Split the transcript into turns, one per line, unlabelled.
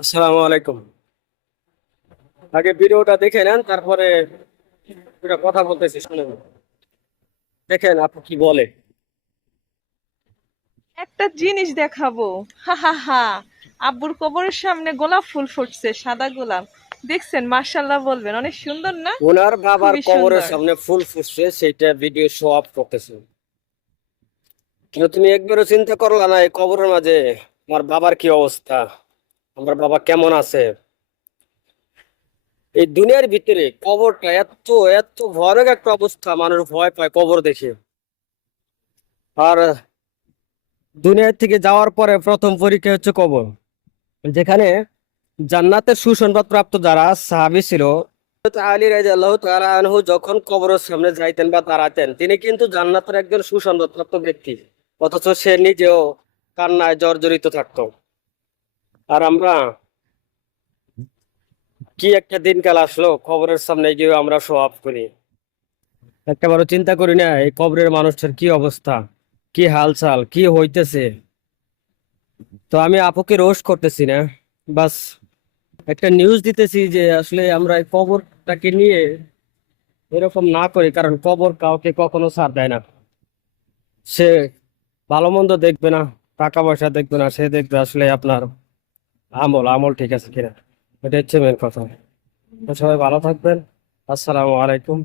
আসসালামু আলাইকুম। আগে ভিডিওটা দেখে নেন তারপরে কথা বলতেছি শুনেন। দেখেন আপু কি বলে।
একটা জিনিস দেখাবো। হা হা হা। আব্বুর কবরের সামনে গোলাপ ফুল ফুটছে সাদা গোলাপ। দেখছেন মার্শাল্লাহ বলবেন অনেক সুন্দর না?
ওনার বাবার কবরের সামনে ফুল ফুটছে সেটা ভিডিও শো আপ করতেছে। কিন্তু তুমি একবারও চিন্তা করলা না এই কবরের মাঝে আমার বাবার কি অবস্থা? আমার বাবা কেমন আছে? এই দুনিয়ার ভিতরে কবরটা এত এত ভয়ানক একটা অবস্থা, মানুষ ভয় পায় কবর দেখে। আর দুনিয়ার থেকে যাওয়ার পরে প্রথম পরীক্ষা হচ্ছে কবর, যেখানে জান্নাতের সুসংবাদ প্রাপ্ত যারা সাহাবী ছিল আলী আনহু যখন কবরের সামনে যাইতেন বা দাঁড়াতেন, তিনি কিন্তু জান্নাতের একজন সুসংবাদপ্রাপ্ত ব্যক্তি, অথচ সে নিজেও কান্নায় জর্জরিত থাকতো। আর আমরা কি একটা দিনকাল আসলো কবরের সামনে গিয়ে আমরা শো আপ করি। একটাবারও চিন্তা করি না, এই কবরের মানুষটার কি অবস্থা, কি হালচাল, কি হইতেছে। তো আমি আপুকে রোস্ট করতেছি না, বাস একটা নিউজ দিতেছি যে আসলে আমরা এই কবরটাকে নিয়ে এরকম না করি, কারণ কবর কাউকে কখনো ছাড় দেয় না। সে ভালো মন্দ দেখবে না, টাকা পয়সা দেখবে না, সে দেখবে আসলে আপনার আমল আমল ঠিক আছে কিনা? এটা হচ্ছে মেন কথা। সবাই ভালো থাকবেন। আসসালামু আলাইকুম।